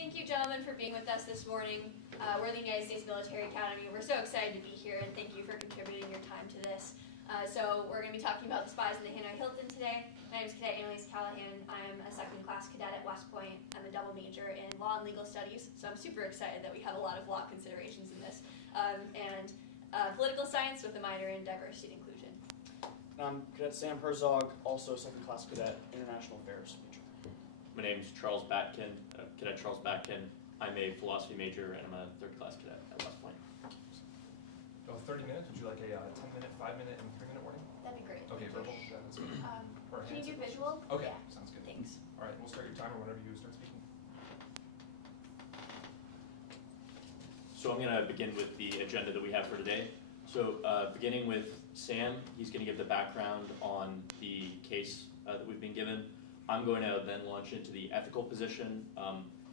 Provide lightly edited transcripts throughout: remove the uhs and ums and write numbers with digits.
Thank you, gentlemen, for being with us this morning. We're the United States Military Academy. We're so excited to be here, and thank you for contributing your time to this. So we're going to be talking about the spies in the Hanoi Hilton today. My name is Cadet Annalise Callahan. I am a second-class cadet at West Point. I'm a double major in law and legal studies, so I'm super excited that we have a lot of law considerations in this, and political science with a minor in diversity and inclusion. I'm Cadet Sam Herzog, also second-class cadet, international affairs major. My name is Charles Batkin, Cadet Charles Batkin. I'm a philosophy major, and I'm a third-class cadet at West Point. 30 minutes? Would you like a 10-minute, 5-minute, and 3-minute warning? That'd be great. Okay, verbal? That's good. Can you do visual? Okay, yeah. Sounds good. Thanks. All right, we'll start your timer whenever you start speaking. So I'm going to begin with the agenda that we have for today. So beginning with Sam, he's going to give the background on the case that we've been given. I'm going to then launch into the ethical position,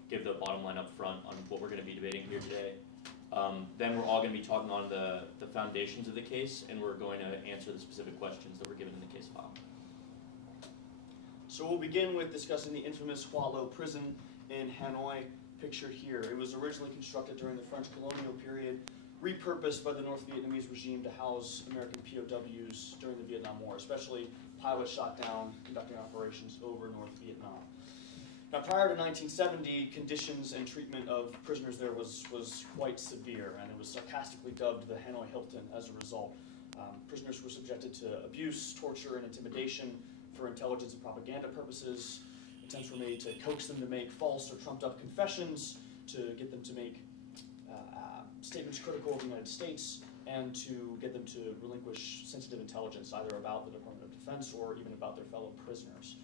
give the bottom line up front on what we're going to be debating here today. Then we're all going to be talking on the foundations of the case, and we're going to answer the specific questions that were given in the case file. So we'll begin with discussing the infamous Hoa Lo prison in Hanoi, pictured here. It was originally constructed during the French colonial period, repurposed by the North Vietnamese regime to house American POWs during the Vietnam War, especially pilots shot down conducting operations over North Vietnam. Now, prior to 1970, conditions and treatment of prisoners there was quite severe, and it was sarcastically dubbed the Hanoi Hilton as a result. Prisoners were subjected to abuse, torture, and intimidation for intelligence and propaganda purposes. Attempts were made to coax them to make false or trumped-up confessions, to get them to make statements critical of the United States, and to get them to relinquish sensitive intelligence, either about the Department of Defense or even about their fellow prisoners.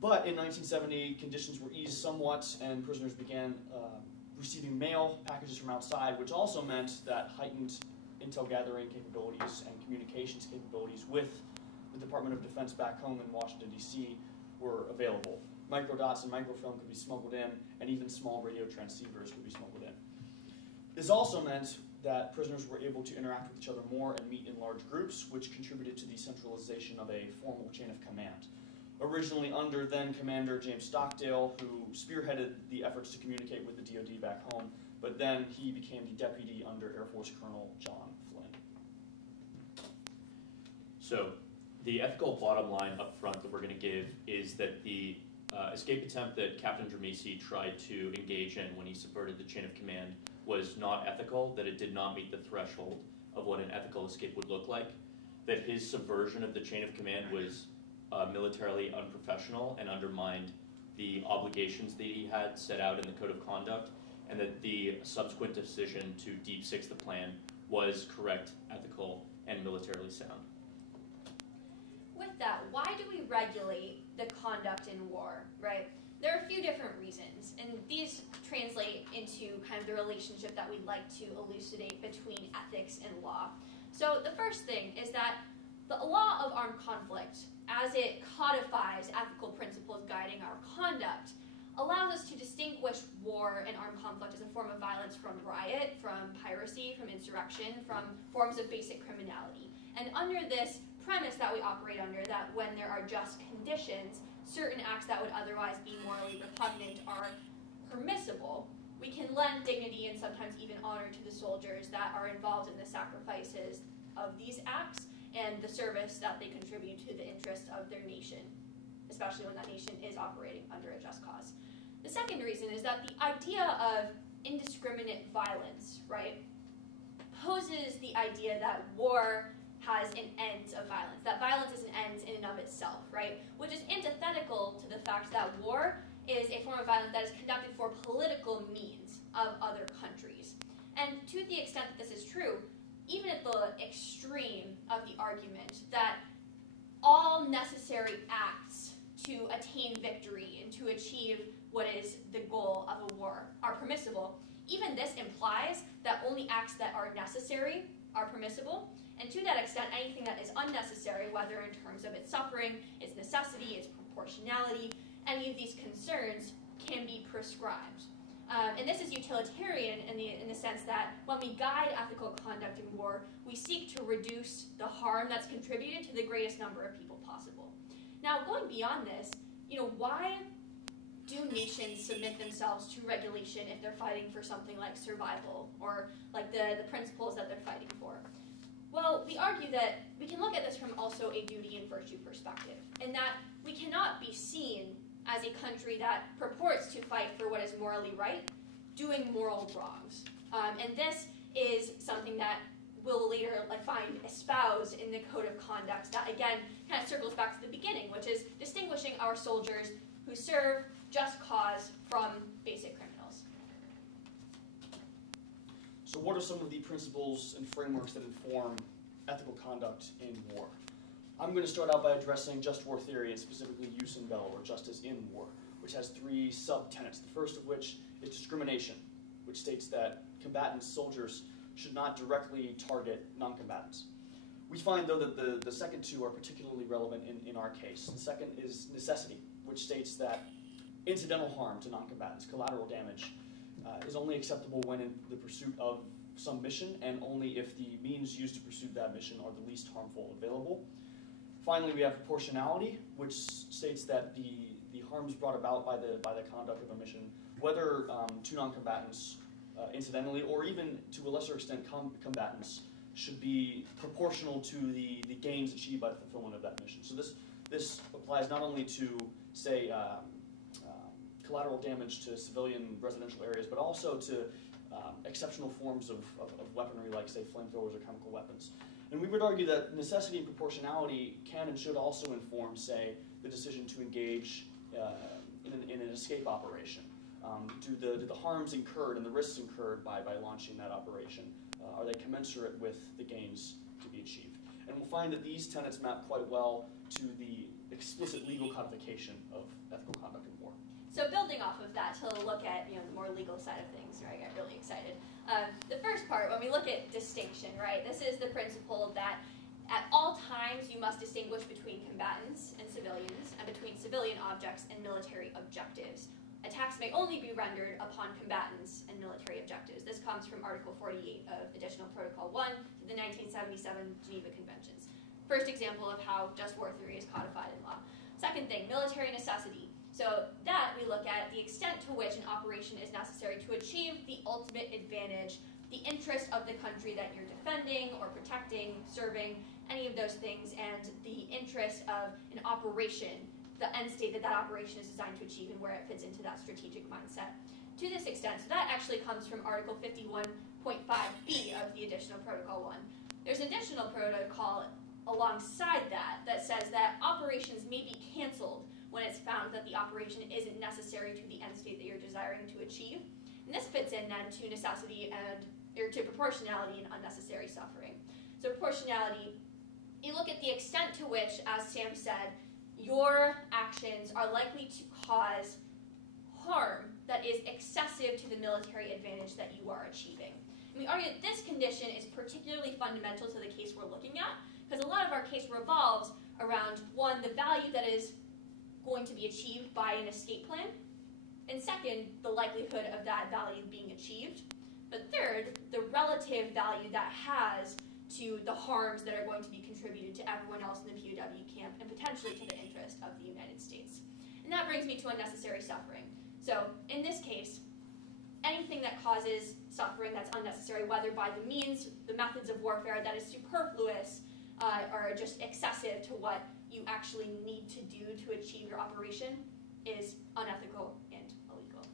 But in 1970, conditions were eased somewhat, and prisoners began receiving mail packages from outside, which also meant that heightened intel gathering capabilities and communications capabilities with the Department of Defense back home in Washington, D.C. were available. Microdots and microfilm could be smuggled in, and even small radio transceivers could be smuggled in. This also meant that prisoners were able to interact with each other more and meet in large groups, which contributed to the centralization of a formal chain of command. Originally under then-Commander James Stockdale, who spearheaded the efforts to communicate with the DoD back home, but then he became the deputy under Air Force Colonel John Flynn. So the ethical bottom line up front that we're going to give is that the escape attempt that Captain Dramisi tried to engage in when he subverted the chain of command was not ethical, that it did not meet the threshold of what an ethical escape would look like, that his subversion of the chain of command was militarily unprofessional and undermined the obligations that he had set out in the Code of Conduct, and that the subsequent decision to deep six the plan was correct, ethical, and militarily sound. With that, why do we regulate the conduct in war, right? There are a few different reasons, and these translate into kind of the relationship that we'd like to elucidate between ethics and law. So the first thing is that the law of armed conflict, as it codifies ethical principles guiding our conduct, allows us to distinguish war and armed conflict as a form of violence from riot, from piracy, from insurrection, from forms of basic criminality. And under this premise that we operate under, that when there are just conditions, certain acts that would otherwise be morally repugnant are permissible, we can lend dignity and sometimes even honor to the soldiers that are involved in the sacrifices of these acts and the service that they contribute to the interest of their nation, especially when that nation is operating under a just cause. The second reason is that the idea of indiscriminate violence, right, poses the idea that war has an end of violence, that violence is an end in and of itself, right, which is antithetical to the fact that war is a form of violence that is conducted for political means of other countries. And to the extent that this is true, even at the extreme of the argument that all necessary acts to attain victory and to achieve what is the goal of a war are permissible, even this implies that only acts that are necessary are permissible, and to that extent, anything that is unnecessary, whether in terms of its suffering, its necessity, its proportionality, any of these concerns can be prescribed. And this is utilitarian in the sense that when we guide ethical conduct in war, we seek to reduce the harm that's contributed to the greatest number of people possible. Now, going beyond this, why do nations submit themselves to regulation if they're fighting for something like survival or like the principles that they're fighting for? Well, we argue that we can look at this from also a duty and virtue perspective, in that we cannot be seen as a country that purports to fight for what is morally right, doing moral wrongs. And this is something that we'll later find espoused in the Code of Conduct that, again, kind of circles back to the beginning, which is distinguishing our soldiers who serve just cause from basic criminals. So what are some of the principles and frameworks that inform ethical conduct in war? I'm going to start out by addressing just war theory, and specifically jus in bello, or justice in war, which has three sub-tenets. The first of which is discrimination, which states that combatant soldiers should not directly target non-combatants. We find, though, that the second two are particularly relevant in our case. The second is necessity, which states that incidental harm to non-combatants, collateral damage, is only acceptable when in the pursuit of some mission, and only if the means used to pursue that mission are the least harmful available. Finally, we have proportionality, which states that the harms brought about by the conduct of a mission, whether to non-combatants incidentally, or even to a lesser extent combatants, should be proportional to the gains achieved by the fulfillment of that mission. So this applies not only to, say, collateral damage to civilian residential areas, but also to exceptional forms of weaponry, like, say, flamethrowers or chemical weapons. And we would argue that necessity and proportionality can and should also inform, say, the decision to engage in an escape operation. Do the harms incurred and the risks incurred by launching that operation, are they commensurate with the gains to be achieved? And we'll find that these tenets map quite well to the explicit legal codification of ethical conduct in war. So building off of that to look at the more legal side of things, right? I got really excited. The first part, when we look at distinction, right? This is the principle that at all times you must distinguish between combatants and civilians, and between civilian objects and military objectives. Attacks may only be rendered upon combatants and military objectives. This comes from Article 48 of Additional Protocol 1 to the 1977 Geneva Conventions. First example of how just war theory is codified in law. Second thing, military necessity. So that we look at the extent to which an operation is necessary to achieve the ultimate advantage, the interest of the country that you're defending or protecting, serving, any of those things, and the interest of an operation, the end state that that operation is designed to achieve and where it fits into that strategic mindset. To this extent, so that actually comes from Article 51.5b of the Additional Protocol 1. There's an additional protocol alongside that that says that operations may be canceled when it's found that the operation isn't necessary to the end state that you're desiring to achieve. And this fits in then to necessity or to proportionality and unnecessary suffering. So proportionality, you look at the extent to which, as Sam said, your actions are likely to cause harm that is excessive to the military advantage that you are achieving. And we argue that this condition is particularly fundamental to the case we're looking at, because a lot of our case revolves around, one, the value that is going to be achieved by an escape plan, and second, the likelihood of that value being achieved, but third, the relative value that has to the harms that are going to be contributed to everyone else in the POW camp, and potentially to the interest of the United States. And that brings me to unnecessary suffering. So in this case, anything that causes suffering that's unnecessary, whether by the means, the methods of warfare that is superfluous, or just excessive to what you actually need to do to achieve your operation, is unethical and illegal.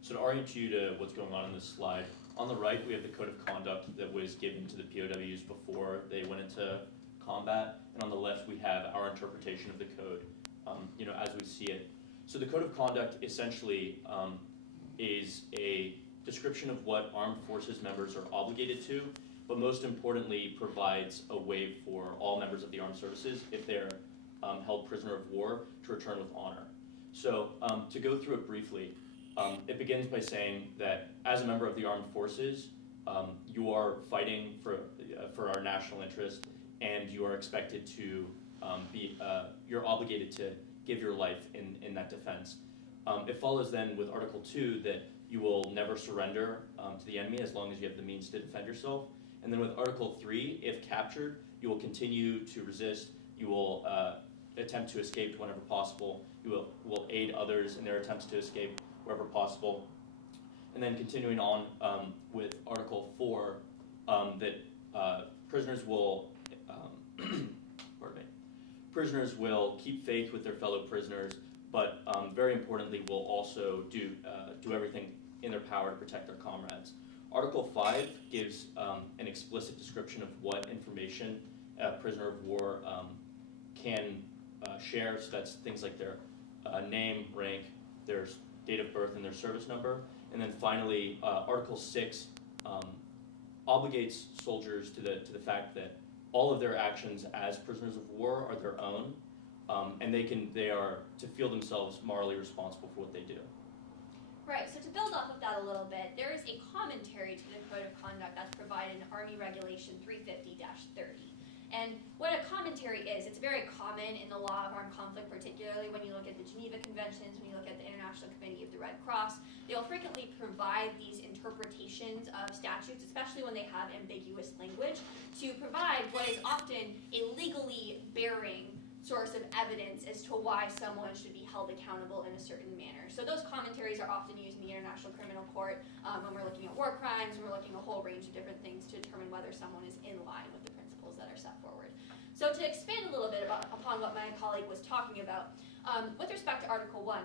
So to orient you to what's going on in this slide, on the right we have the code of conduct that was given to the POWs before they went into combat, and on the left we have our interpretation of the code, as we see it. So the code of conduct essentially is a description of what armed forces members are obligated to, but most importantly provides a way for all members of the armed services, if they're held prisoner of war, to return with honor. So to go through it briefly, it begins by saying that as a member of the armed forces, you are fighting for our national interest, and you are expected to you're obligated to give your life in that defense. It follows then with Article 2 that you will never surrender to the enemy as long as you have the means to defend yourself. And then with Article 3, if captured, you will continue to resist. You will attempt to escape whenever possible. You will aid others in their attempts to escape wherever possible. And then continuing on with Article 4, that prisoners will prisoners will keep faith with their fellow prisoners, but very importantly will also do everything in their power to protect their comrades. Article 5 gives an explicit description of what information a prisoner of war can share. So that's things like their name, rank, their date of birth, and their service number. And then finally, Article 6 obligates soldiers to the fact that all of their actions as prisoners of war are their own, and they are to feel themselves morally responsible for what they do. Right, so to build off of that a little bit, there is a commentary to the Code of Conduct that's provided in Army Regulation 350-30. And what a commentary is, it's very common in the law of armed conflict, particularly when you look at the Geneva Conventions, when you look at the International Committee of the Red Cross. They'll frequently provide these interpretations of statutes, especially when they have ambiguous language, to provide what is often a legally bearing source of evidence as to why someone should be held accountable in a certain manner. So those commentaries are often used in the International Criminal Court when we're looking at war crimes, when we're looking at a whole range of different things to determine whether someone is in line with the principles that are set forward. So to expand a little bit upon what my colleague was talking about, with respect to Article 1,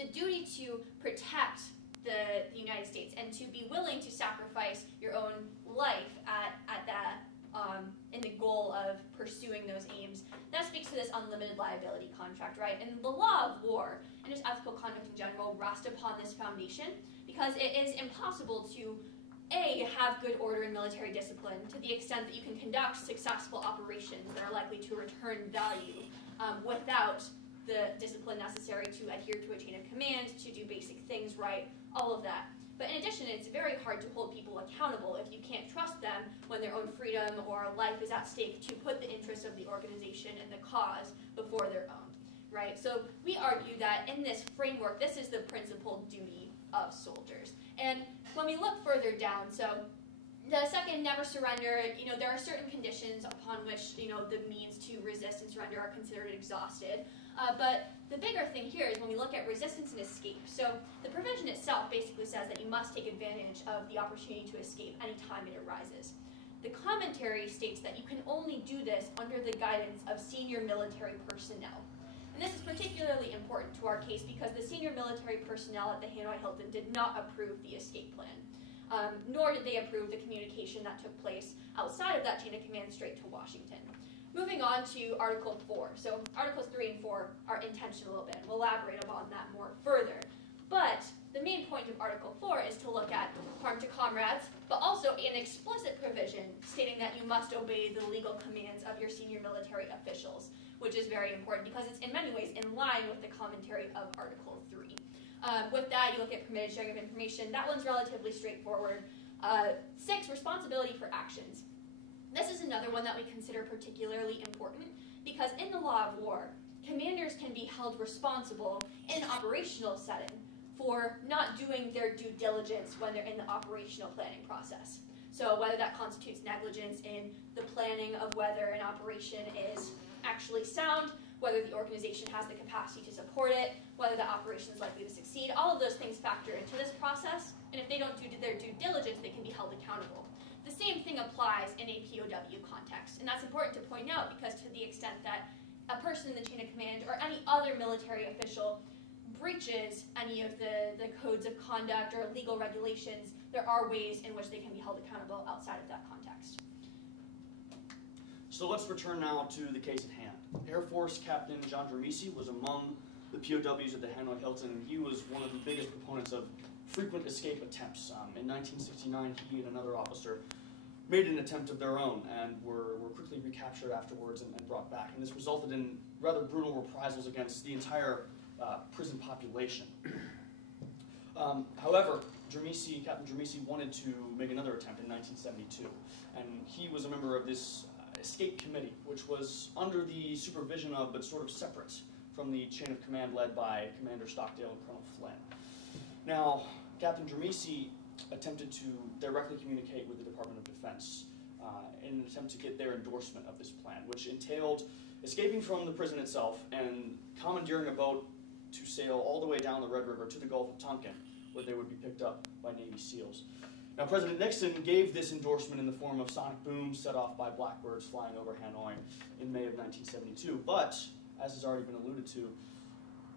the duty to protect the United States and to be willing to sacrifice your own life in the goal of pursuing those aims, that speaks to this unlimited liability contract, right? And the law of war and just ethical conduct in general rest upon this foundation because it is impossible to have good order and military discipline to the extent that you can conduct successful operations that are likely to return value without the discipline necessary to adhere to a chain of command, to do basic things right, all of that. But in addition, it's very hard to hold people accountable if you can't trust them when their own freedom or life is at stake to put the interests of the organization and the cause before their own, right? So we argue that in this framework, this is the principal duty of soldiers. And when we look further down, so the second, never surrender, there are certain conditions upon which, the means to resist and surrender are considered exhausted. But the bigger thing here is when we look at resistance and escape. So the provision itself basically says that you must take advantage of the opportunity to escape anytime it arises. The commentary states that you can only do this under the guidance of senior military personnel. And this is particularly important to our case because the senior military personnel at the Hanoi Hilton did not approve the escape plan. Nor did they approve the communication that took place outside of that chain of command straight to Washington. Moving on to Article 4. So Articles 3 and 4 are intentional a little bit. We'll elaborate upon that more further. But the main point of Article 4 is to look at harm to comrades, but also an explicit provision stating that you must obey the legal commands of your senior military officials, which is very important because it's in many ways in line with the commentary of Article 3. With that, you look at permitted sharing of information. That one's relatively straightforward. 6, responsibility for actions. This is another one that we consider particularly important because in the law of war, commanders can be held responsible in an operational setting for not doing their due diligence when they're in the operational planning process. So whether that constitutes negligence in the planning of whether an operation is actually sound, whether the organization has the capacity to support it, whether the operation is likely to succeed, all of those things factor into this process, and if they don't do their due diligence, they can be held accountable. The same thing applies in a POW context, and that's important to point out because to the extent that a person in the chain of command or any other military official breaches any of the codes of conduct or legal regulations, there are ways in which they can be held accountable outside of that context. So let's return now to the case at hand. Air Force Captain John Dramisi was among the POWs at the Hanoi Hilton, and he was one of the biggest proponents of frequent escape attempts. In 1969, he and another officer made an attempt of their own and were quickly recaptured afterwards and brought back. And this resulted in rather brutal reprisals against the entire prison population. However, Captain Dramisi wanted to make another attempt in 1972, and he was a member of this escape committee, which was under the supervision of, but sort of separate from the chain of command led by Commander Stockdale and Colonel Flynn. Now, Captain Dramisi attempted to directly communicate with the Department of Defense in an attempt to get their endorsement of this plan, which entailed escaping from the prison itself and commandeering a boat to sail all the way down the Red River to the Gulf of Tonkin, where they would be picked up by Navy SEALs. Now, President Nixon gave this endorsement in the form of sonic booms set off by blackbirds flying over Hanoi in May of 1972. But, as has already been alluded to,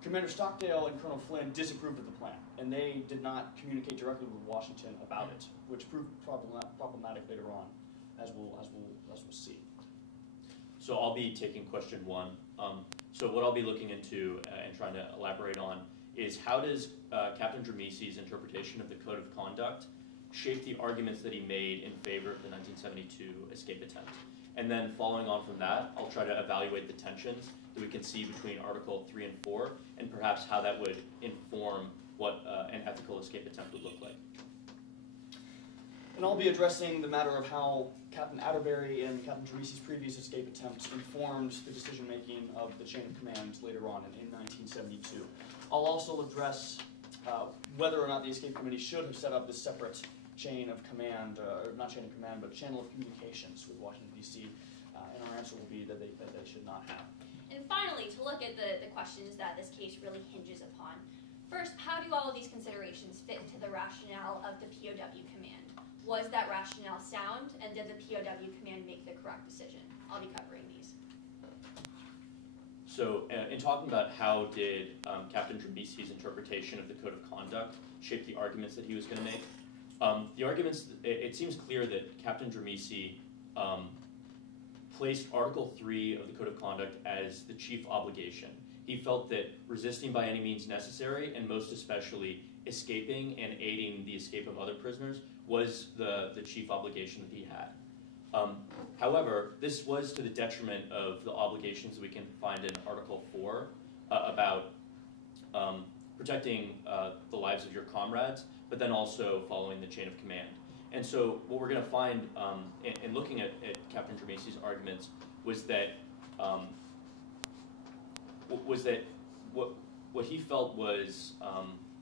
Commander Stockdale and Colonel Flynn disapproved of the plan, and they did not communicate directly with Washington about it, which proved problematic later on, as we'll see. So I'll be taking question one. So what I'll be looking into and trying to elaborate on is how does Captain Dramisi's interpretation of the Code of Conduct shape the arguments that he made in favor of the 1972 escape attempt? And then following on from that, I'll try to evaluate the tensions that we can see between Article 3 and 4, and perhaps how that would inform what an ethical escape attempt would look like. And I'll be addressing the matter of how Captain Atterbury and Captain Dramisi's previous escape attempts informed the decision-making of the chain of command later on in 1972. I'll also address whether or not the escape committee should have set up this separate chain of command, or not chain of command, but channel of communications with Washington, D.C., and our answer will be that they should not have. And finally, to look at the questions that this case really hinges upon. First, how do all of these considerations fit into the rationale of the POW command? Was that rationale sound, and did the POW command make the correct decision? I'll be covering these. So in talking about how did Captain Dramisi's interpretation of the Code of Conduct shape the arguments that he was going to make, the arguments, it seems clear that Captain Dramisi placed Article 3 of the Code of Conduct as the chief obligation. He felt that resisting by any means necessary, and most especially escaping and aiding the escape of other prisoners, was the chief obligation that he had. However, this was to the detriment of the obligations that we can find in Article 4 about protecting the lives of your comrades, but then also following the chain of command. And so what we're going to find in looking at Captain Dramisi's arguments was that what he felt was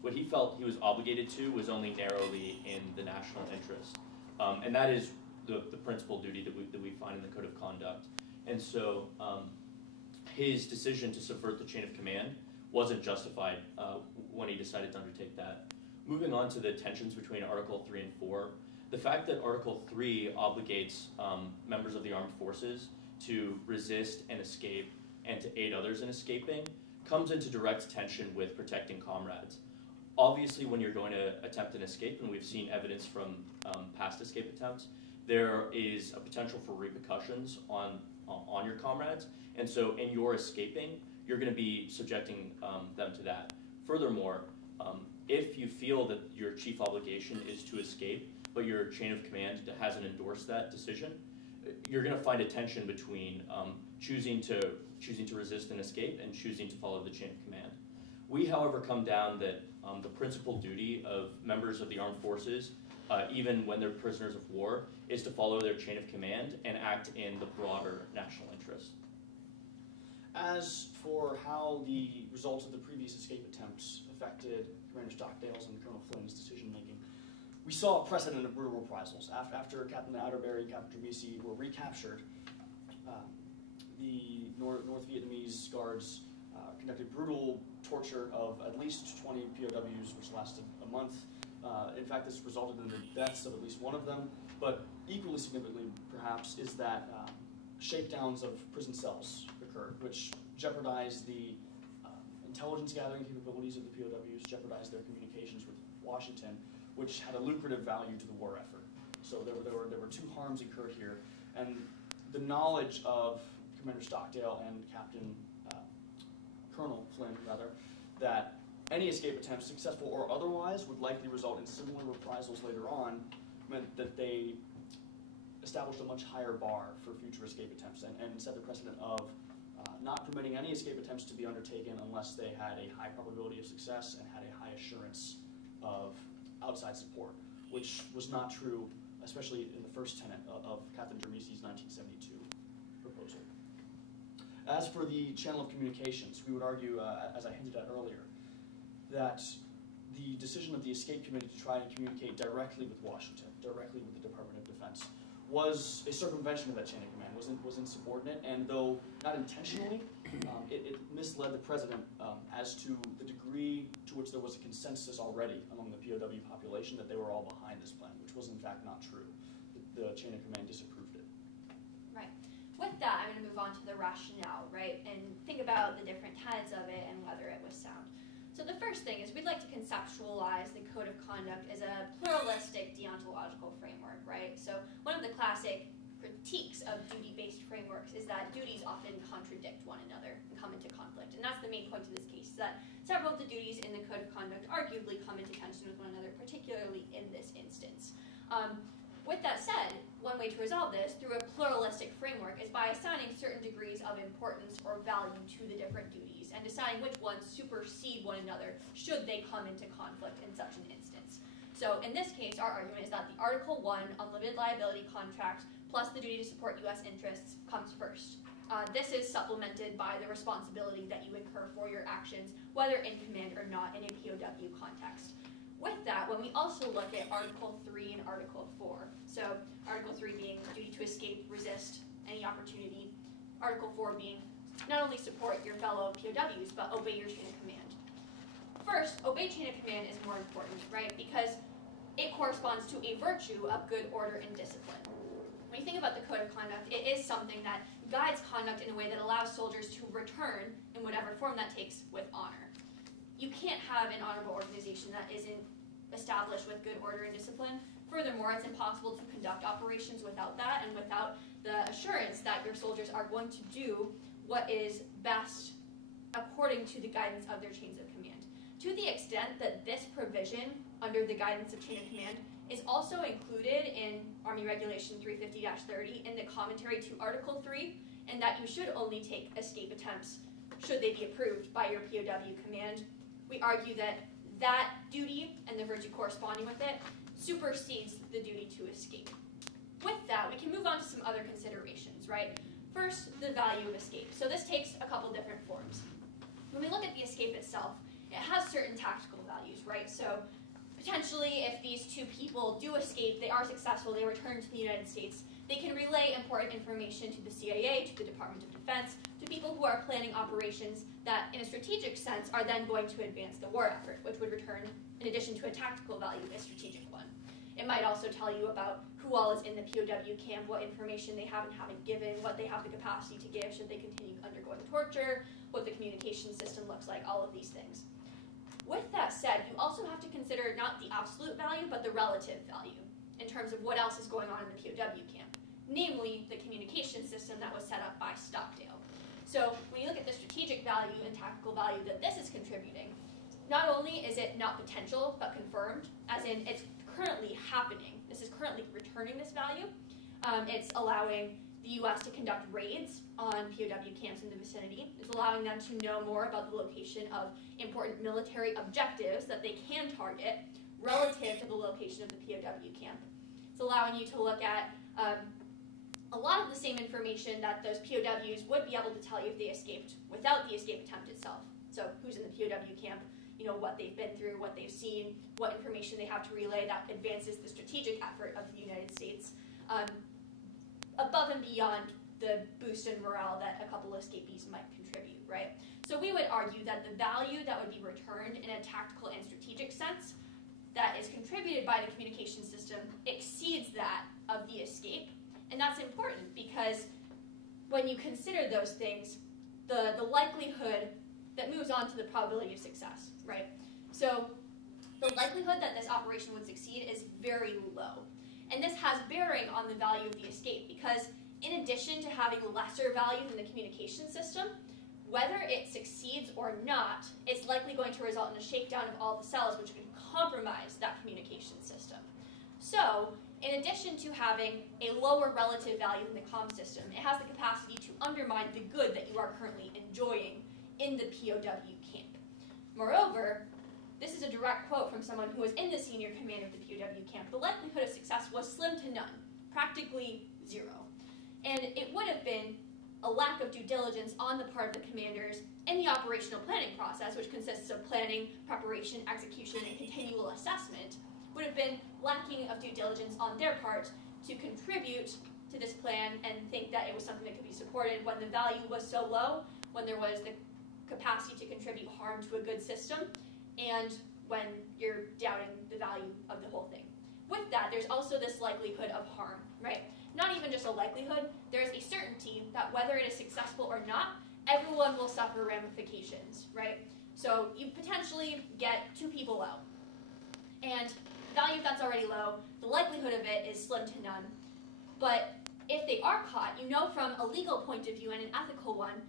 what he felt he was obligated to was only narrowly in the national interest, and that is the principal duty that we find in the Code of Conduct. And so his decision to subvert the chain of command wasn't justified when he decided to undertake that. Moving on to the tensions between Article 3 and 4, the fact that Article 3 obligates members of the armed forces to resist and escape and to aid others in escaping comes into direct tension with protecting comrades. Obviously, when you're going to attempt an escape, and we've seen evidence from past escape attempts, there is a potential for repercussions on your comrades, and so in your escaping, you're going to be subjecting them to that. Furthermore, if you feel that your chief obligation is to escape, but your chain of command hasn't endorsed that decision, you're going to find a tension between choosing to resist and escape and choosing to follow the chain of command. We, however, come down that the principal duty of members of the armed forces, even when they're prisoners of war, is to follow their chain of command and act in the broader national interest. As for how the results of the previous escape attempts affected Commander Stockdale's and Colonel Flynn's decision-making, we saw a precedent of brutal reprisals. After Captain Atterbury and Captain Dramisi were recaptured, the North Vietnamese guards conducted brutal torture of at least 20 POWs, which lasted a month. In fact, this resulted in the deaths of at least one of them, but equally significantly, perhaps, is that shakedowns of prison cells occurred, which jeopardized the intelligence gathering capabilities of the POWs, jeopardized their communications with Washington, which had a lucrative value to the war effort. So there were two harms incurred here, and the knowledge of Commander Stockdale and Colonel Flynn, that any escape attempts, successful or otherwise, would likely result in similar reprisals later on, meant that they established a much higher bar for future escape attempts and set the precedent of not permitting any escape attempts to be undertaken unless they had a high probability of success and had a high assurance of outside support, which was not true, especially in the first tenet of Captain Dramisi's 1972 proposal. As for the channel of communications, we would argue, as I hinted at earlier, that the decision of the escape committee to try and communicate directly with Washington, directly with the Department of Defense, was a circumvention of that chain of command, was insubordinate, and though not intentionally, it misled the president as to the degree to which there was a consensus already among the POW population that they were all behind this plan, which was in fact not true. The chain of command disapproved it. Right. With that, I'm going to move on to the rationale, right, and think about the different tenets of it and whether it was sound. So the first thing is we'd like to conceptualize the code of conduct as a pluralistic deontological framework, right? So one of the classic critiques of duty-based frameworks is that duties often contradict one another and come into conflict. And that's the main point of this case, is that several of the duties in the code of conduct arguably come into tension with one another, particularly in this instance. With that said, one way to resolve this through a pluralistic framework is by assigning certain degrees of importance or value to the different duties and deciding which ones supersede one another should they come into conflict in such an instance. So in this case, our argument is that the Article 1 unlimited liability contract plus the duty to support U.S. interests comes first. This is supplemented by the responsibility that you incur for your actions, whether in command or not in a POW context. With that, when we also look at Article 3 and Article 4, so Article 3 being duty to escape, resist any opportunity, Article 4 being not only support your fellow POWs, but obey your chain of command. First, obey chain of command is more important, right, because it corresponds to a virtue of good order and discipline. When you think about the code of conduct, it is something that guides conduct in a way that allows soldiers to return, in whatever form that takes, with honor. You can't have an honorable organization that isn't established with good order and discipline. Furthermore, it's impossible to conduct operations without that and without the assurance that your soldiers are going to do what is best according to the guidance of their chains of command. To the extent that this provision under the guidance of chain of command is also included in Army Regulation 350-30 in the commentary to Article 3, and that you should only take escape attempts should they be approved by your POW command, we argue that that duty and the virtue corresponding with it supersedes the duty to escape. With that, we can move on to some other considerations, right? First, the value of escape. So this takes a couple different forms. When we look at the escape itself, it has certain tactical values, right? So potentially, if these two people do escape, they are successful, they return to the United States, they can relay important information to the CIA, to the Department of Defense, to people who are planning operations that, in a strategic sense, are then going to advance the war effort, which would return, in addition to a tactical value, a strategic one. It might also tell you about who all is in the POW camp, what information they have and haven't given, what they have the capacity to give should they continue undergoing torture, what the communication system looks like, all of these things. With that said, you also have to consider not the absolute value, but the relative value in terms of what else is going on in the POW camp, namely the communication system that was set up by Stockdale. So when you look at the strategic value and tactical value that this is contributing, not only is it not potential, but confirmed, as in it's currently happening. This is currently returning this value. It's allowing the U.S. to conduct raids on POW camps in the vicinity. It's allowing them to know more about the location of important military objectives that they can target relative to the location of the POW camp. It's allowing you to look at a lot of the same information that those POWs would be able to tell you if they escaped without the escape attempt itself. So who's in the POW camp, what they've been through, what they've seen, what information they have to relay that advances the strategic effort of the United States, above and beyond the boost in morale that a couple of escapees might contribute, right? So we would argue that the value that would be returned in a tactical and strategic sense that is contributed by the communication system exceeds that of the escape. And that's important because when you consider those things, the likelihood that moves on to the probability of success, right? So the likelihood that this operation would succeed is very low. And this has bearing on the value of the escape because in addition to having lesser value than the communication system, whether it succeeds or not, it's likely going to result in a shakedown of all the cells, which can compromise that communication system. So, in addition to having a lower relative value than the comm system, it has the capacity to undermine the good that you are currently enjoying in the POW camp. Moreover, this is a direct quote from someone who was in the senior command of the POW camp. The likelihood of success was slim to none, practically zero. And it would have been a lack of due diligence on the part of the commanders in the operational planning process, which consists of planning, preparation, execution, and continual assessment, would have been lacking of due diligence on their part to contribute to this plan and think that it was something that could be supported when the value was so low, when there was the capacity to contribute harm to a good system, and when you're doubting the value of the whole thing. With that, there's also this likelihood of harm, right? Not even just a likelihood, there's a certainty that whether it is successful or not, everyone will suffer ramifications, right? So you potentially get 2 people out. And the value that's already low, the likelihood of it is slim to none. But if they are caught, you know from a legal point of view and an ethical one,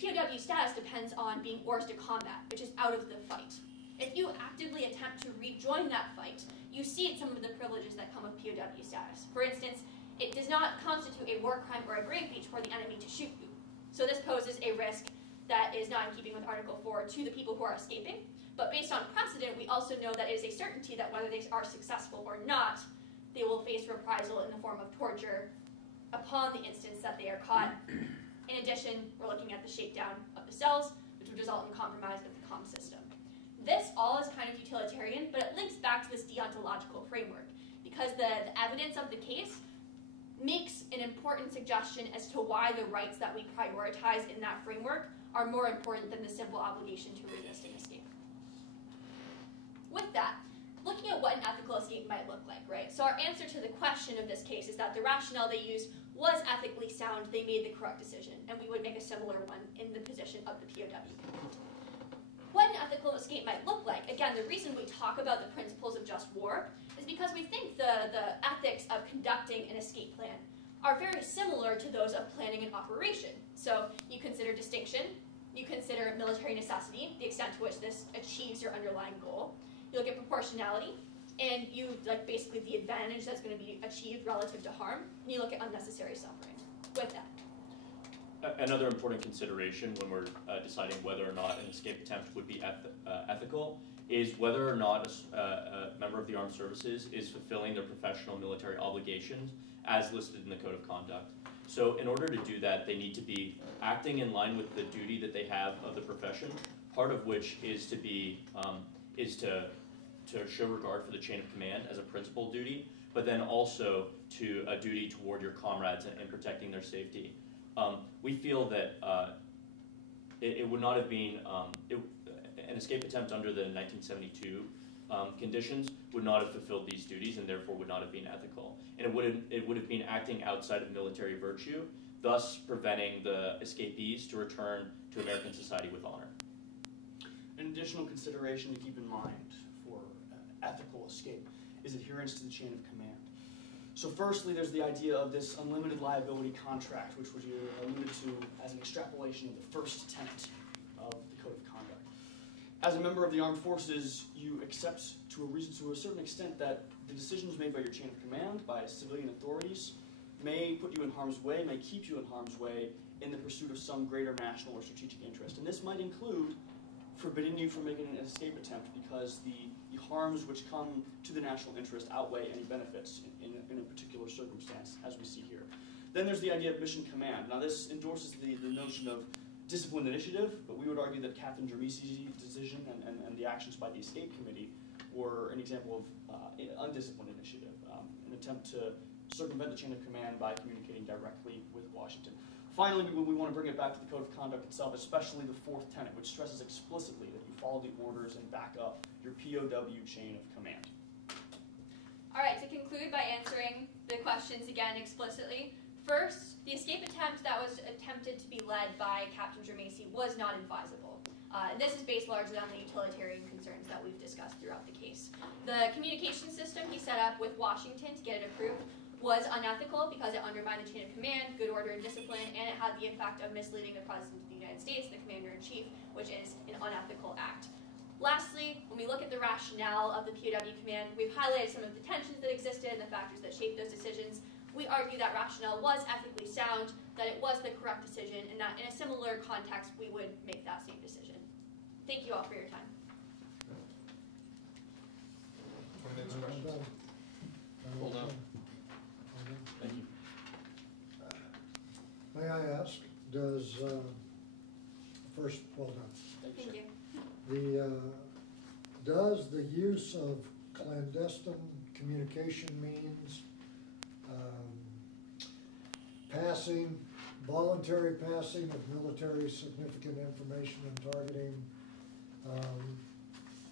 POW status depends on being hors de combat, which is out of the fight. If you actively attempt to rejoin that fight, you cede some of the privileges that come with POW status. For instance, it does not constitute a war crime or a grave breach for the enemy to shoot you. So this poses a risk that is not in keeping with Article 4 to the people who are escaping. But based on precedent, we also know that it is a certainty that whether they are successful or not, they will face reprisal in the form of torture upon the instance that they are caught. In addition, we're looking at the shakedown of the cells, which would result in compromise of the comm system. This all is kind of utilitarian, but it links back to this deontological framework, because the evidence of the case makes an important suggestion as to why the rights that we prioritize in that framework are more important than the simple obligation to resist and escape. With that, looking at what an ethical escape might look like, right? So our answer to the question of this case is that the rationale they used was ethically sound, they made the correct decision, and we would make a similar one in the position of the POW. What an ethical escape might look like, again, the reason we talk about the principles of just war is because we think the ethics of conducting an escape plan are very similar to those of planning an operation. So you consider distinction, you consider military necessity, the extent to which this achieves your underlying goal. You look at proportionality, and you like basically the advantage that's going to be achieved relative to harm, and you look at unnecessary suffering. With that. Another important consideration when we're deciding whether or not an escape attempt would be ethical is whether or not a member of the armed services is fulfilling their professional military obligations as listed in the Code of Conduct. So in order to do that, they need to be acting in line with the duty that they have of the profession, part of which is to be to show regard for the chain of command as a principal duty, but then also to a duty toward your comrades and protecting their safety. We feel that it would not have been, an escape attempt under the 1972 conditions would not have fulfilled these duties and therefore would not have been ethical. And it would have been acting outside of military virtue, thus preventing the escapees to return to American society with honor. An additional consideration to keep in mind for ethical escape is adherence to the chain of command. So firstly, there's the idea of this unlimited liability contract, which was alluded to as an extrapolation of the first tenet of the Code of Conduct. As a member of the armed forces, you accept to a certain extent that the decisions made by your chain of command, by civilian authorities, may put you in harm's way, may keep you in harm's way in the pursuit of some greater national or strategic interest. And this might include forbidding you from making an escape attempt because the harms which come to the national interest outweigh any benefits in a particular circumstance, as we see here. Then there's the idea of mission command. Now this endorses the notion of disciplined initiative, but we would argue that Captain Dramisi's decision and the actions by the escape committee were an example of undisciplined initiative, an attempt to circumvent the chain of command by communicating directly with Washington. Finally, we want to bring it back to the Code of Conduct itself, especially the fourth tenet, which stresses explicitly that you follow the orders and back up your POW chain of command. All right, to conclude by answering the questions again explicitly. First, the escape attempt that was attempted to be led by Captain Dramisi was not advisable. And this is based largely on the utilitarian concerns that we've discussed throughout the case. The communication system he set up with Washington to get it approved was unethical because it undermined the chain of command, good order and discipline, and it had the effect of misleading the President of the United States, the Commander-in-Chief, which is an unethical act. Lastly, when we look at the rationale of the POW command, we've highlighted some of the tensions that existed and the factors that shaped those decisions. We argue that rationale was ethically sound, that it was the correct decision, and that in a similar context, we would make that same decision. Thank you all for your time. 20 minutes of questions. Hold on. Thank you. May I ask, does, first, well done. Thank you. Does the use of clandestine communication means Passing, voluntary passing of military significant information and targeting,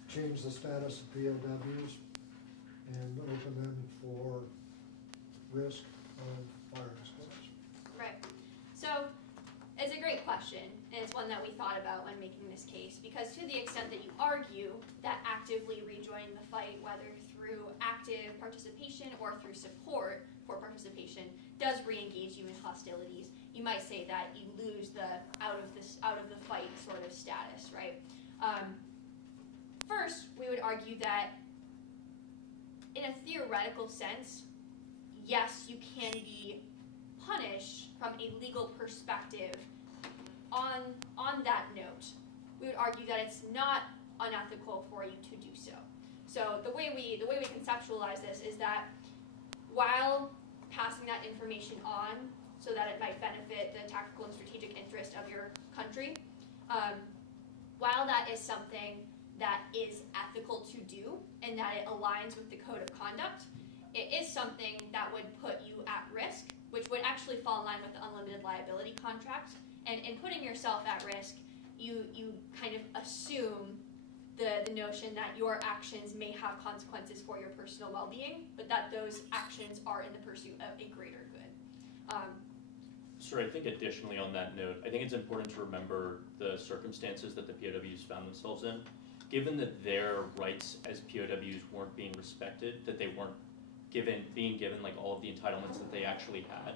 change the status of POWs and open them for risk of fire exposure. Right. So it's a great question, and it's one that we thought about when making this case, because to the extent that you argue that actively rejoining the fight, whether through active participation or through support for participation, does re-engage you in hostilities, you might say that you lose the out of the fight sort of status, right? First, we would argue that in a theoretical sense, yes, you can be punished from a legal perspective on that note. We would argue that it's not unethical for you to do so. So the way we conceptualize this is that while passing that information on so that it might benefit the tactical and strategic interest of your country, while that is something that is ethical to do and that it aligns with the code of conduct, it is something that would put you at risk, which would actually fall in line with the unlimited liability contract. And in putting yourself at risk, you kind of assume the notion that your actions may have consequences for your personal well-being, but that those actions are in the pursuit of a greater good. Sir, I think additionally on that note, I think it's important to remember the circumstances that the POWs found themselves in. Given that their rights as POWs weren't being respected, that they weren't being given like all of the entitlements that they actually had,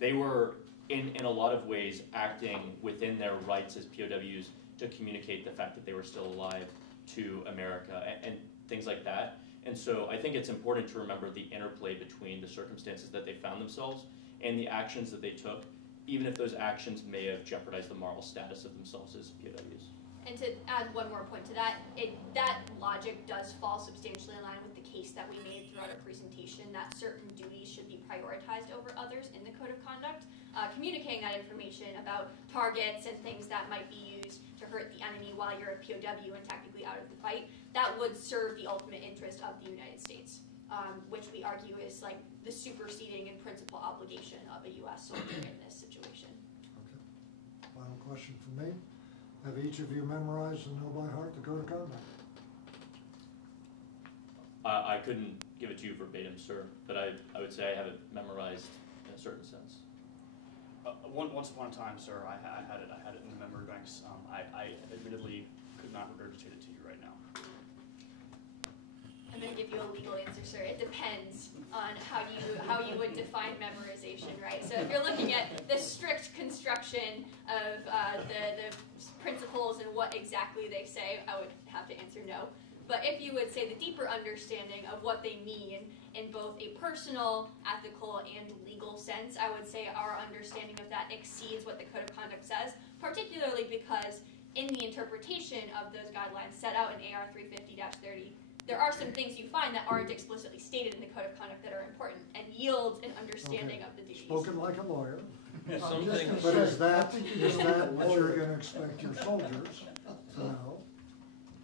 they were in a lot of ways acting within their rights as POWs to communicate the fact that they were still alive to America and things like that. And so I think it's important to remember the interplay between the circumstances that they found themselves and the actions that they took, even if those actions may have jeopardized the moral status of themselves as POWs. And to add one more point to that, that logic does fall substantially in line with the case that we made throughout our presentation, that certain duties should be prioritized over others in the code of conduct. Communicating that information about targets and things that might be used to hurt the enemy while you're a POW and technically out of the fight, that would serve the ultimate interest of the United States, which we argue is like the superseding and principal obligation of a U.S. soldier in this situation. Okay. Final question from me. Have each of you memorized and know by heart the code of conduct? I couldn't give it to you verbatim, sir, but I would say I have it memorized in a certain sense. Once upon a time, sir, I had it in the memory banks. I admittedly could not regurgitate it to you right now. I'm going to give you a legal answer, sir. It depends on how you would define memorization, right? So if you're looking at the strict construction of the principles and what exactly they say, I would have to answer no. But if you would say the deeper understanding of what they mean in both a personal, ethical, and legal sense, I would say our understanding of that exceeds what the Code of Conduct says, particularly because in the interpretation of those guidelines set out in AR 350-30, there are some things you find that aren't explicitly stated in the Code of Conduct that are important and yield an understanding of the duties. Spoken like a lawyer. Something. But is that what you're going to expect your soldiers to know?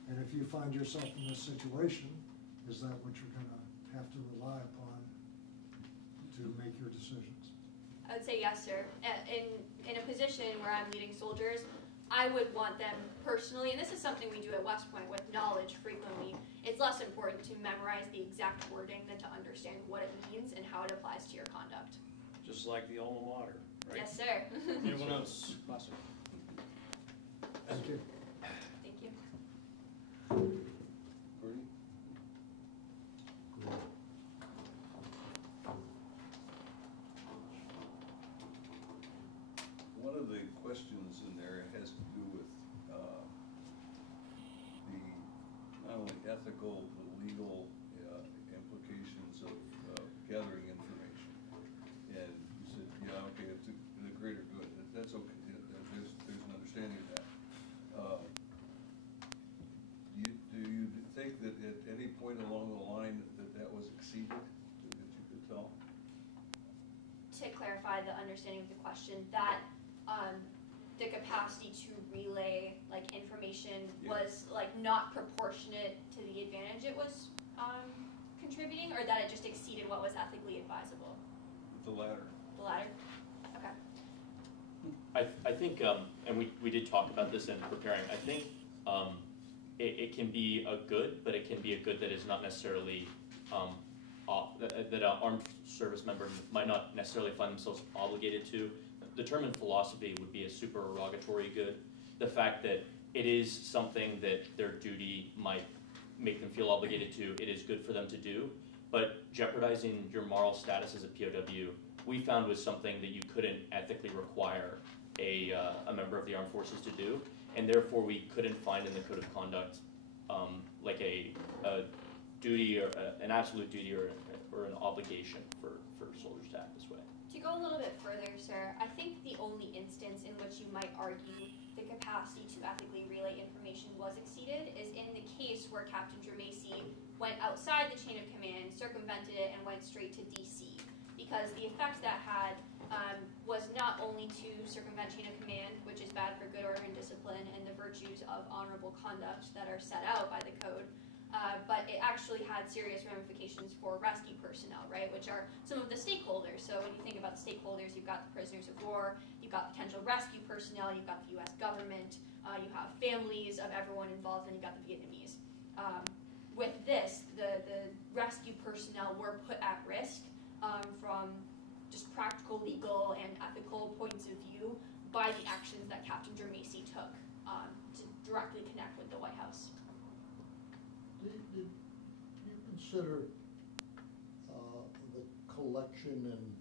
And if you find yourself in this situation, is that what you're going to have to rely upon to make your decisions? I would say yes, sir. In a position where I'm leading soldiers, I would want them personally, and this is something we do at West Point with knowledge frequently, it's less important to memorize the exact wording than to understand what it means and how it applies to your conduct. Just like the alma mater, right? Yes, sir. Anyone else? Classic. Thank you. Thank you. Bernie? One of the questions in there has to do with the not only ethical but legal implications of gathering information. And you said, yeah, okay, it's the greater good. That's okay. There's an understanding of that. Do you think that at any point along the line that was exceeded, that you could tell? To clarify the understanding of the question, that the capacity to relay like information was like not proportionate to the advantage it was contributing, or that it just exceeded what was ethically advisable? The latter. The latter? Okay. I think, and we did talk about this in preparing, I think it can be a good, but it can be a good that is not necessarily, that an armed service member might not necessarily find themselves obligated to. The term in philosophy would be a supererogatory good. The fact that it is something that their duty might make them feel obligated to, it is good for them to do, but jeopardizing your moral status as a POW, we found was something that you couldn't ethically require a member of the armed forces to do, and therefore we couldn't find in the code of conduct like a duty or an absolute duty or an obligation for soldiers to act this way. To go a little bit further, sir, I think the only instance in which you might argue the capacity to ethically relay information was exceeded is in the case where Captain Germacy went outside the chain of command, circumvented it, and went straight to DC. Because the effect that had was not only to circumvent chain of command, which is bad for good order and discipline and the virtues of honorable conduct that are set out by the code, but it actually had serious ramifications for rescue personnel, right, which are some of the stakeholders. So when you think about the stakeholders, you've got the prisoners of war, you've got potential rescue personnel, you've got the U.S. government, you have families of everyone involved, and you've got the Vietnamese. With this, the rescue personnel were put at risk from just practical, legal, and ethical points of view by the actions that Captain Germacy took to directly connect with the White House. Did you consider the collection and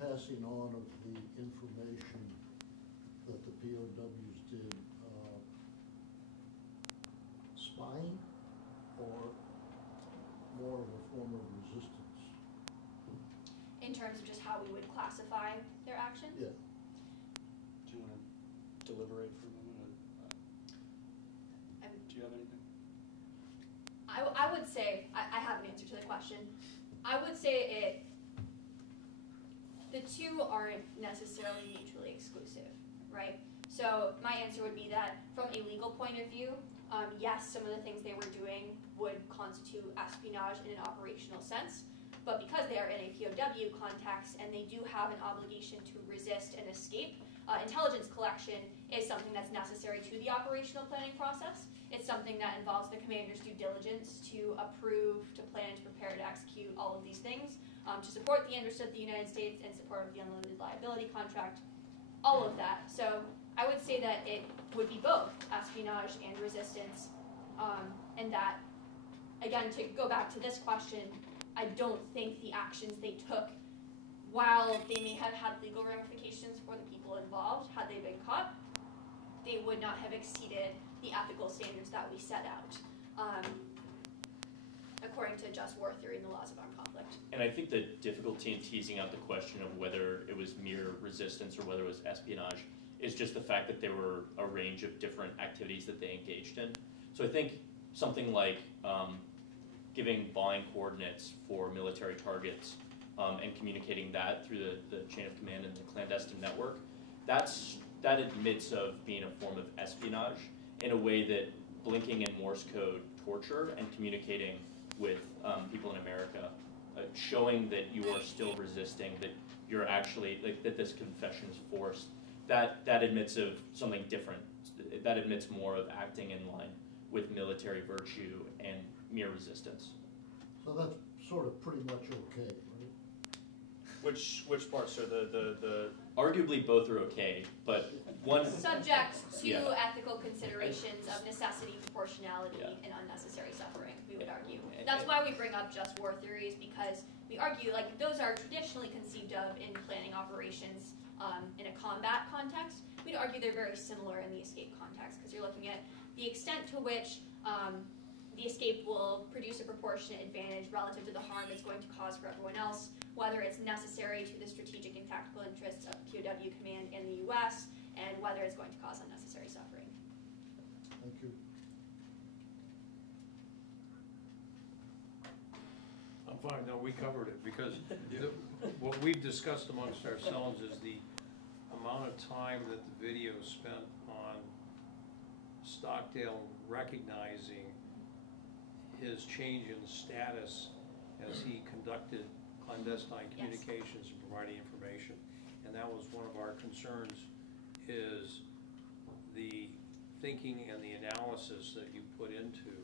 passing on of the information that the POWs did spying or more of a form of resistance? In terms of just how we would classify their actions? Yeah. Do you want to deliberate for a moment? Do you have anything? I would say, I have an answer to the question. I would say the two aren't necessarily mutually exclusive, right? So my answer would be that from a legal point of view, yes, some of the things they were doing would constitute espionage in an operational sense, but because they are in a POW context and they do have an obligation to resist and escape, intelligence collection is something that's necessary to the operational planning process. It's something that involves the commander's due diligence to approve, to plan, to prepare, to execute all of these things, to support the interests of the United States in support of the unlimited liability contract, all of that. So I would say that it would be both espionage and resistance, and that, again, to go back to this question, I don't think the actions they took, while they may have had legal ramifications for the people involved, had they been caught, they would not have exceeded the ethical standards that we set out, according to just war theory and the laws of armed conflict. And I think the difficulty in teasing out the question of whether it was mere resistance or whether it was espionage is just the fact that there were a range of different activities that they engaged in. So I think something like giving buying coordinates for military targets and communicating that through the chain of command and the clandestine network, that admits of being a form of espionage in a way that blinking in Morse code torture and communicating with people in America, showing that you are still resisting, that you're actually, that this confession is forced, that admits of something different. That admits more of acting in line with military virtue and mere resistance. So that's sort of pretty much okay, right? Which part, sir? The Arguably both are okay, but one... Subject to Yeah. ethical considerations of necessity, proportionality, Yeah. and unnecessary suffering, we would argue. That's why we bring up just war theories, because we argue like those are traditionally conceived of in planning operations in a combat context. We'd argue they're very similar in the escape context, because you're looking at the extent to which the escape will produce a proportionate advantage relative to the harm it's going to cause for everyone else, whether it's necessary to the strategic and tactical interests of POW command in the U.S., and whether it's going to cause unnecessary suffering. Thank you. I'm fine, no, we covered it, because what we've discussed amongst ourselves is the amount of time that the video spent on Stockdale recognizing his change in status as he conducted clandestine communications and providing information. And that was one of our concerns, is the thinking and the analysis that you put into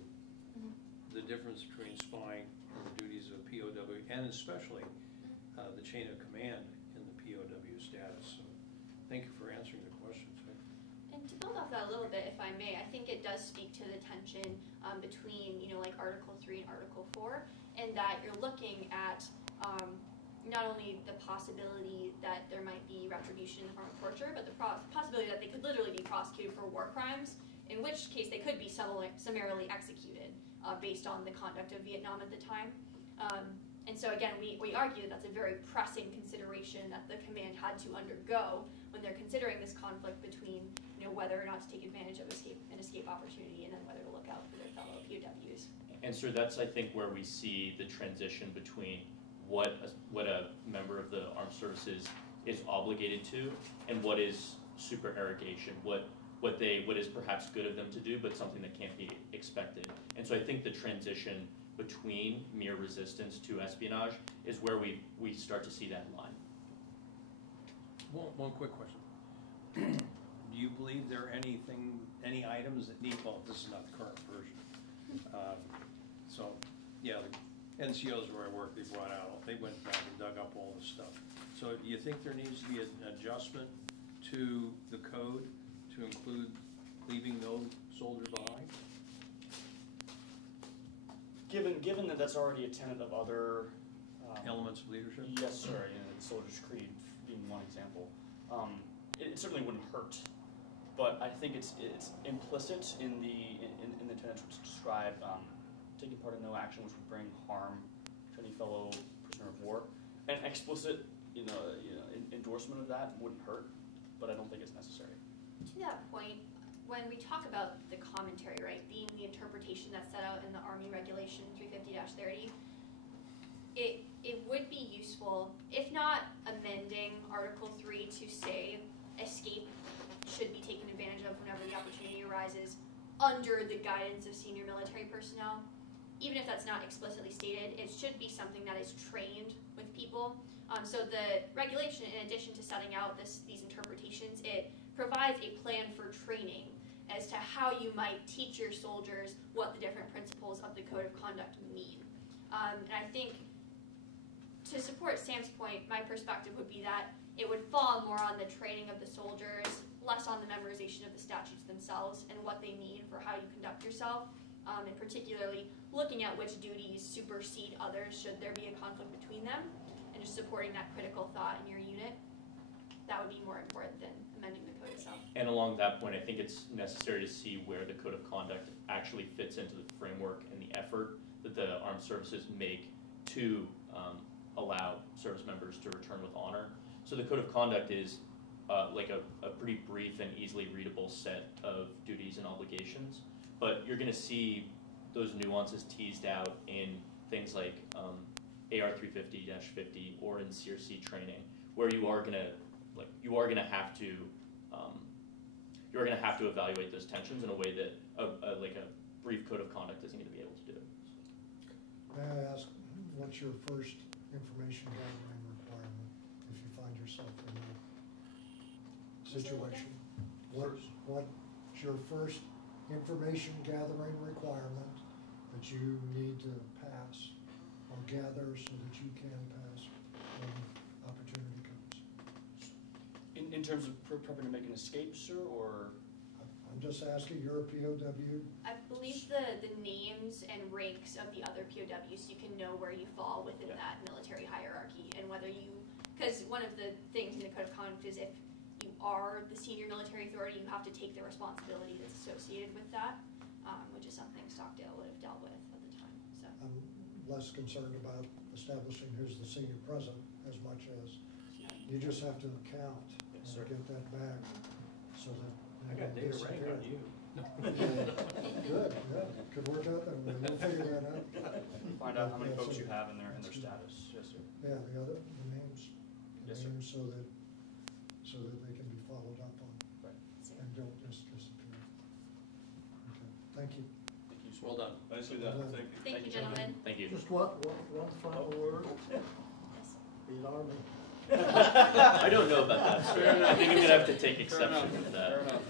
the difference between spying and the duties of POW, and especially the chain of command in the POW status. So thank you for answering the questions. And to build off that a little bit, if I may, I think it does speak to the tension between, like Article 3 and Article 4, and that you're looking at not only the possibility that there might be retribution in the form of torture, but the possibility that they could literally be prosecuted for war crimes, in which case they could be summarily executed based on the conduct of Vietnam at the time. And so again, we argue that that's a very pressing consideration that the command had to undergo when they're considering this conflict between whether or not to take advantage of an escape opportunity, and then whether to look out for their fellow POWs. And so that's, I think, where we see the transition between what a member of the armed services is obligated to, and what is supererogation, what is perhaps good of them to do, but something that can't be expected. And so I think the transition between mere resistance to espionage is where we start to see that line. One quick question. Do you believe there are any items that need, well, this is not the current version. So, yeah, the NCOs where I work, they went back and dug up all this stuff. So do you think there needs to be an adjustment to the code to include leaving no soldier behind? Given that that's already a tenet of other elements of leadership? Yes, sir. The Soldier's Creed being one example. It certainly wouldn't hurt, but I think it's implicit in the tenets which describe taking part in no action which would bring harm to any fellow prisoner of war. An explicit, endorsement of that wouldn't hurt, but I don't think it's necessary. To that point, when we talk about the commentary, right, being the interpretation that's set out in the Army Regulation 350-30, it would be useful, if not amending Article 3 to say escape should be taken advantage of whenever the opportunity arises under the guidance of senior military personnel. Even if that's not explicitly stated, it should be something that is trained with people. So the regulation, in addition to setting out these interpretations, it provides a plan for training as to how you might teach your soldiers what the different principles of the Code of Conduct mean. And I think, to support Sam's point, my perspective would be that it would fall more on the training of the soldiers, less on the memorization of the statutes themselves and what they mean for how you conduct yourself, and particularly looking at which duties supersede others should there be a conflict between them, and just supporting that critical thought in your unit. That would be more important than amending the code itself. And along that point, I think it's necessary to see where the Code of Conduct actually fits into the framework and the effort that the armed services make to allow service members to return with honor. So the Code of Conduct is like a pretty brief and easily readable set of duties and obligations, but you're going to see those nuances teased out in things like AR 350-50 or in CRC training, where you are going to have to evaluate those tensions in a way that like a brief code of conduct isn't going to be able to do. May I ask, what's your first information gathering requirement if you find yourself in that situation? What's your first information gathering requirement that you need to pass or gather so that you can pass when opportunity comes? In terms of prepping to make an escape, sir, or? I'm just asking, you're a POW? I believe the names and ranks of the other POWs, you can know where you fall within that military hierarchy, and whether you, because one of the things in the Code of Conduct is if you are the senior military authority, you have to take the responsibility that's associated with that, which is something Stockdale would have dealt with at the time. So I'm less concerned about establishing who's the senior president as much as you just have to count and get that back so that I got data rank on you. Good, yeah, could work out that way. We'll figure that out. Find out how many folks you have in their status. Yes, sir. Yeah, the names. Yes, sir. Names so that they can be followed up on. Right. And don't just disappear. Okay, thank you. Thank you, sir. Well done. Nicely done, thank you. thank you, gentlemen. Thank you. Just one final word. the Army. I don't know about that, sir. I think I'm gonna have to take exception with that. Fair enough.